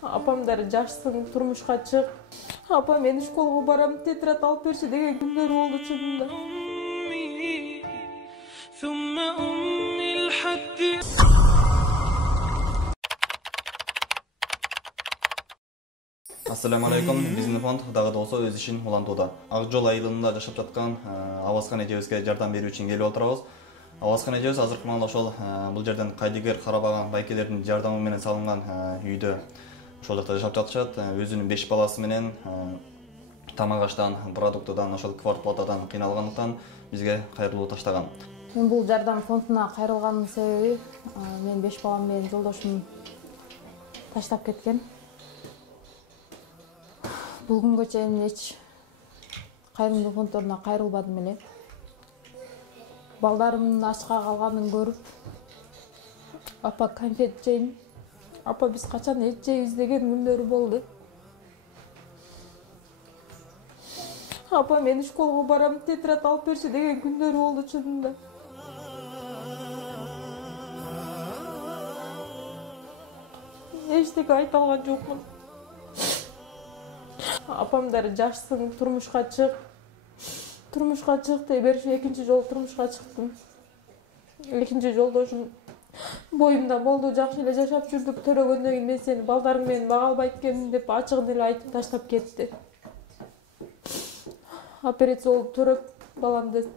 Апамдар жашсың, турмушка чык. Апа, мен школго барам, тетрад алып берчи деген күндөр болду чынында. Ассаламу алейкум, биздин фонд дагы болсо өз ишин улантууда. Ак жол айылында жашап жаткан Авазхан эжебизге жардам берүү үчүн келип отурабыз. Авазхан эжебиз азыркы маалда ошол бул жерден кайдыгер карабаган байкелердин жардамы менен салынган үйдө ошол жакта жашап жатышат. Өзүнүн 5 баласы менен тамак аштан, продуктадан, ошол квартплатадан кыйналгандыктан бизге кайрылуу таштаган. Мен бул жардам фондуна кайрылганымдын себеби мен 5 балам менен жолдошум таштап кеткен. Бул күнгө чейин эч кайрымдуу фонддоруна кайрылбадым эле. Балдарымдын ачка калганын көрүп, апа конфет жейм, апа биз качан эт жейбиз деген күндөрү болду. Апа, мен школго барам, тетрад алып берчи деген күндөрү болду чынында. Эчтеке айта алган жокмун. Апамдар жашсың, турмушка чык. Турмушка чык дей бериши, экинчи жолу турмушка чыктым. Экинчи жолдошум боюмда болду, жакшы эле жашап жүрдүк, төрөгөндөн кийин мен сени балдарың менен бага албайт экенмин деп ачыгын эле айтып таштап кетти. Операция болуп төрөп, баламды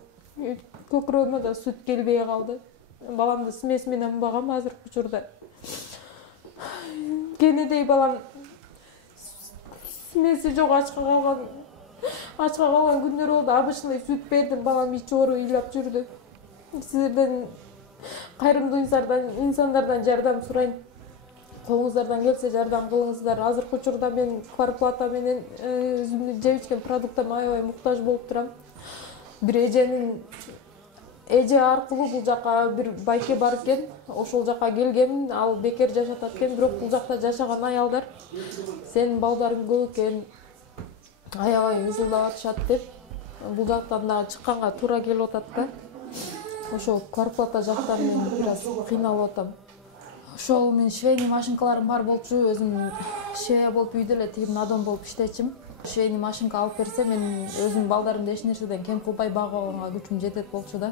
көкүрөгүмө да сүт келбей калды. Баламды смесь менен багам азыркы учурда. Кенедей балам смеси жок, ачка калган күндөр болду. Обычный сүт бердим, балам ичи ооруп ыйлап жүрдү. Сиздерден, кайрымдуу инсандардан жардам сурайм. Колуңуздардан келсе жардам кылыңыздар. Азыркы учурда мен квартплата менен өзүмдүн жеп ичкен продуктарыма аябай муктаж болуп турам. Бир эже аркылуу бул жака бир байке бар экен. Ошол жака келгем, ал бекер жашатат экен, бирок бул жакта жашаган аялдар сенин балдарың көп экен, аябай ызылдап атышат деп бул жактан дагы чыкканга туура келип атат да. Ошол квартплата жактан мен бир аз кыйналып атам. Ошол мен швейный машинкаларым бар болчу, өзүм швея болуп үйдө эле тигин адам болуп иштечим. Швейный машинка алып берсе, мен өзүм балдарымды эч нерседен кем кылбай багып алганга күчүм жетет болчу да.